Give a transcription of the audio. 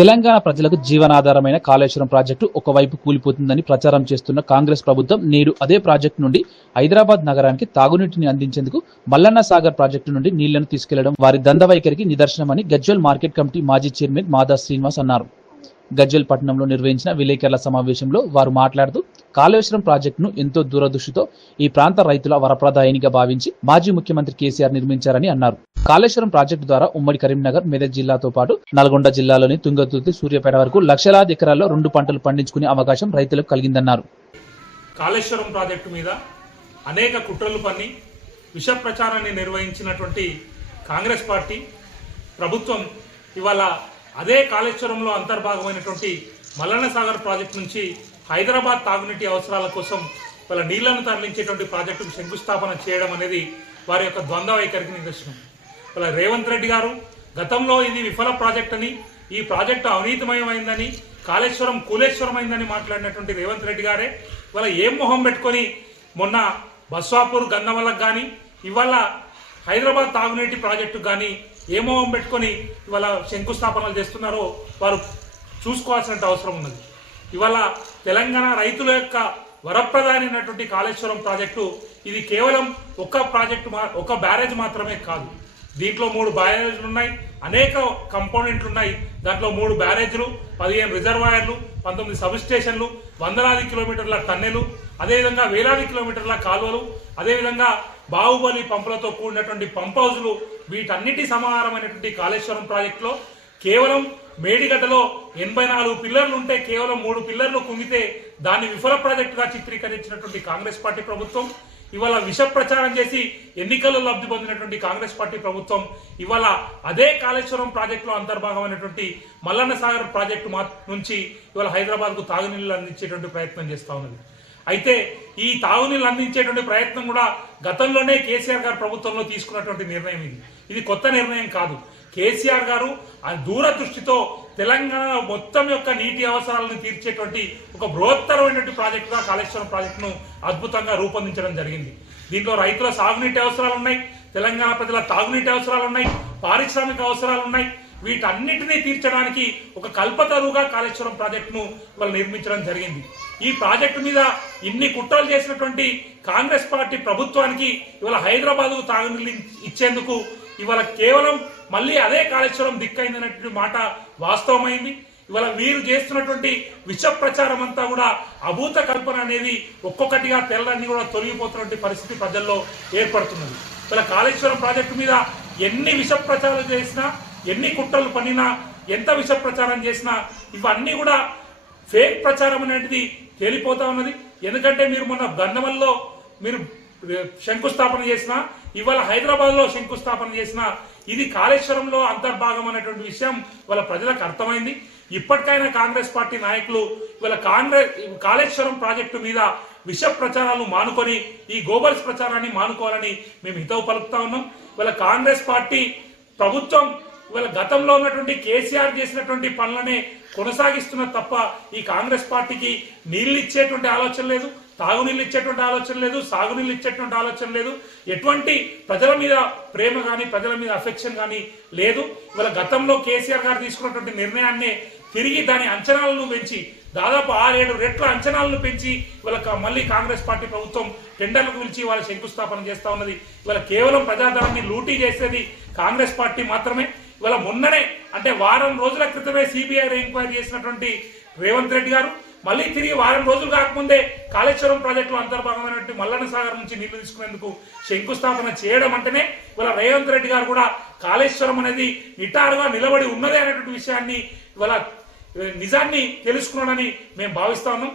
తెలంగాణ ప్రజలకు జీవనాధారమైన కాళేశ్వరం ప్రాజెక్టు ఒకవైపు కూలిపోతుందని ప్రచారం చేస్తున్న కాంగ్రెస్ ప్రభుత్వం నేడు అదే ప్రాజెక్టు నుండి హైదరాబాద్ నగరానికి తాగునీటిని అందించేందుకు మల్లన్న సాగర్ ప్రాజెక్టు నుండి నీళ్ళను తీసుకెళ్ళడం వారి దందవైఖరికి నిదర్శనమని గజ్వల్ మార్కెట్ కమిటీ మాజీ చైర్మన్ మాదా శ్రీనివాస్ అన్నారు. గజ్వల్ పట్టణంలో నిర్వహించిన విలేకరుల సమావేశంలో వారు మాట్లాడుతూ కాళేశ్వరం ప్రాజెక్టును ఎంతో దూరదృష్టితో ఈ ప్రాంత రైతుల వరప్రదాయనిగా భావించి మాజీ ముఖ్యమంత్రి కేసీఆర్ నిర్మించారని అన్నారు. కాళేశ్వరం ప్రాజెక్టు ద్వారా ఉమ్మడి కరీంనగర్ మెదక్ జిల్లాతో పాటు నల్గొండ జిల్లాలోని తుంగతుర్తి సూర్యాపేట వరకు లక్షలాది ఎకరాల్లో రెండు పంటలు పండించుకునే అవకాశం రైతులకు కలిగిందన్నారు. కాళేశ్వరం ప్రాజెక్టు మీద అనేక కుట్రలు పన్ని విష ప్రచారాన్ని నిర్వహించినటువంటి కాంగ్రెస్ పార్టీ ప్రభుత్వం ఇవాళ అదే కాళేశ్వరంలో అంతర్భాగమైనటువంటి మల్లన్న సాగర్ ప్రాజెక్టు నుంచి హైదరాబాద్ తాగునీటి అవసరాల కోసం వాళ్ళ నీళ్ళను తరలించేటువంటి ప్రాజెక్టుకు శంకుస్థాపన చేయడం అనేది వారి యొక్క ద్వంద్వ వైఖరికి నిదర్శనం. వాళ్ళ రేవంత్ రెడ్డి గారు గతంలో ఇది విఫల ప్రాజెక్ట్ అని ఈ ప్రాజెక్టు అవినీతిమయమైందని కాళేశ్వరం కూలేశ్వరమైందని మాట్లాడినటువంటి రేవంత్ రెడ్డి గారే ఇవాళ ఏం మొహం పెట్టుకొని మొన్న బస్వాపూర్ గన్నవల్లకు కానీ ఇవాళ హైదరాబాద్ తాగునీటి ప్రాజెక్టు కానీ ఏ మొహం పెట్టుకొని ఇవాళ శంకుస్థాపనలు చేస్తున్నారో వారు చూసుకోవాల్సిన అవసరం ఉన్నది. ఇవాళ తెలంగాణ రైతుల యొక్క వరప్రధానమైనటువంటి కాళేశ్వరం ప్రాజెక్టు ఇది కేవలం ఒక ప్రాజెక్టు మా- ఒక బ్యారేజ్ మాత్రమే కాదు. దీంట్లో మూడు బ్యారేజ్లు ఉన్నాయి. అనేక కంపోనెంట్లు ఉన్నాయి. దాంట్లో మూడు బ్యారేజ్లు పదిహేను రిజర్వాయర్లు పంతొమ్మిది సబ్ స్టేషన్లు వందలాది కిలోమీటర్ల టన్నెలు అదేవిధంగా వేలాది కిలోమీటర్ల కాలువలు అదేవిధంగా బాహుబలి పంపులతో కూడినటువంటి పంప్ హౌజులు వీటన్నిటి సమాహారమైనటువంటి కాళేశ్వరం ప్రాజెక్టులో కేవలం మేడిగడ్డలో ఎనభై నాలుగు పిల్లర్లు ఉంటే కేవలం మూడు పిల్లర్లు కుంగితే దాన్ని విఫల ప్రాజెక్టుగా చిత్రీకరించినటువంటి కాంగ్రెస్ పార్టీ ప్రభుత్వం ఇవాళ విష ప్రచారం చేసి ఎన్నికల్లో లబ్ధి పొందినటువంటి కాంగ్రెస్ పార్టీ ప్రభుత్వం ఇవాళ అదే కాళేశ్వరం ప్రాజెక్టులో అంతర్భాగమైనటువంటి మల్లన్న సాగర్ ప్రాజెక్టు మా నుంచి ఇవాళ హైదరాబాద్కు తాగునీళ్ళు అందించేటువంటి ప్రయత్నం చేస్తూ ఉన్నది. అయితే ఈ తాగునీళ్ళు అందించేటువంటి ప్రయత్నం కూడా గతంలోనే కేసీఆర్ గారు ప్రభుత్వంలో తీసుకున్నటువంటి నిర్ణయం ఇది. ఇది కొత్త నిర్ణయం కాదు. కేసీఆర్ గారు దూరదృష్టితో తెలంగాణ మొత్తం యొక్క నీటి అవసరాలను తీర్చేటువంటి ఒక బృహత్తరమైనటువంటి ప్రాజెక్టుగా కాళేశ్వరం ప్రాజెక్టును అద్భుతంగా రూపొందించడం జరిగింది. దీంట్లో రైతుల సాగునీటి అవసరాలు ఉన్నాయి తెలంగాణ ప్రజల తాగునీటి అవసరాలు ఉన్నాయి పారిశ్రామిక అవసరాలు ఉన్నాయి. వీటన్నిటినీ తీర్చడానికి ఒక కల్పతరుగా కాళేశ్వరం ప్రాజెక్టును వాళ్ళు నిర్మించడం జరిగింది. ఈ ప్రాజెక్టు మీద ఇన్ని కుట్రలు చేసినటువంటి కాంగ్రెస్ పార్టీ ప్రభుత్వానికి ఇవాళ హైదరాబాద్ తాగునీళ్ళు ఇచ్చేందుకు ఇవాళ కేవలం మళ్ళీ అదే కాళేశ్వరం దిక్కైందనేటువంటి మాట వాస్తవమైంది. ఇవాళ వీరు చేస్తున్నటువంటి విష ప్రచారం అంతా కూడా అభూత కల్పన అనేది ఒక్కొక్కటిగా తెల్లన్నీ కూడా తొలగిపోతున్నటువంటి పరిస్థితి ప్రజల్లో ఏర్పడుతున్నది. ఇవాళ కాళేశ్వరం ప్రాజెక్టు మీద ఎన్ని విష ప్రచారాలు చేసినా ఎన్ని కుట్రలు పన్నినా ఎంత విష ప్రచారం చేసినా ఇవన్నీ కూడా ఫేక్ ప్రచారం అనేది తేలిపోతా ఉన్నది. ఎందుకంటే మీరు మొన్న గన్నవల్లో మీరు శంకుస్థాపన చేసిన ఇవాళ హైదరాబాద్లో శంకుస్థాపన చేసిన ఇది కాళేశ్వరంలో అంతర్భాగం అనేటువంటి విషయం వాళ్ళ ప్రజలకు అర్థమైంది. ఇప్పటికైనా కాంగ్రెస్ పార్టీ నాయకులు ఇవాళ కాంగ్రెస్ కాళేశ్వరం ప్రాజెక్టు మీద విష ప్రచారాలు మానుకొని ఈ గోబల్స్ ప్రచారాన్ని మానుకోవాలని మేము హితవు పలుకుతా ఉన్నాం. ఇవాళ కాంగ్రెస్ పార్టీ ప్రభుత్వం ఇవాళ గతంలో ఉన్నటువంటి కేసీఆర్ చేసినటువంటి పనులనే కొనసాగిస్తున్న తప్ప ఈ కాంగ్రెస్ పార్టీకి నీళ్ళు ఇచ్చేటువంటి ఆలోచన లేదు. తాగునీళ్ళు ఇచ్చేటువంటి ఆలోచన లేదు సాగునీళ్ళు ఇచ్చేటువంటి ఆలోచన లేదు. ఎటువంటి ప్రజల మీద ప్రేమ కానీ ప్రజల మీద అఫెక్షన్ కానీ లేదు. ఇవాళ గతంలో కేసీఆర్ గారు తీసుకున్నటువంటి నిర్ణయాన్నే తిరిగి దాని అంచనాలను పెంచి దాదాపు ఆరేడు రెట్ల అంచనాలను పెంచి ఇవాళ మళ్ళీ కాంగ్రెస్ పార్టీ ప్రభుత్వం టెండర్లకు పిలిచి వాళ్ళ శంకుస్థాపన చేస్తా ఉన్నది. ఇవాళ కేవలం ప్రజాధనాన్ని లూటీ చేసేది కాంగ్రెస్ పార్టీ మాత్రమే. ఇవాళ మొన్ననే అంటే వారం రోజుల క్రితమే సిబిఐ ఎంక్వైరీ చేసినటువంటి రేవంత్ రెడ్డి గారు. మళ్ళీ తిరిగి వారం రోజులు కాకముందే కాళేశ్వరం ప్రాజెక్టులో అంతర్భాగమైనటువంటి మల్లన్న సాగర్ నుంచి నీళ్ళు తీసుకునేందుకు శంకుస్థాపన చేయడం అంటేనే ఇవాళ రేవంత్ రెడ్డి గారు కూడా కాళేశ్వరం అనేది నిటారుగా నిలబడి ఉన్నదే అనేటువంటి విషయాన్ని ఇవాళ నిజాన్ని తెలుసుకున్నాడని మేము భావిస్తా ఉన్నాం.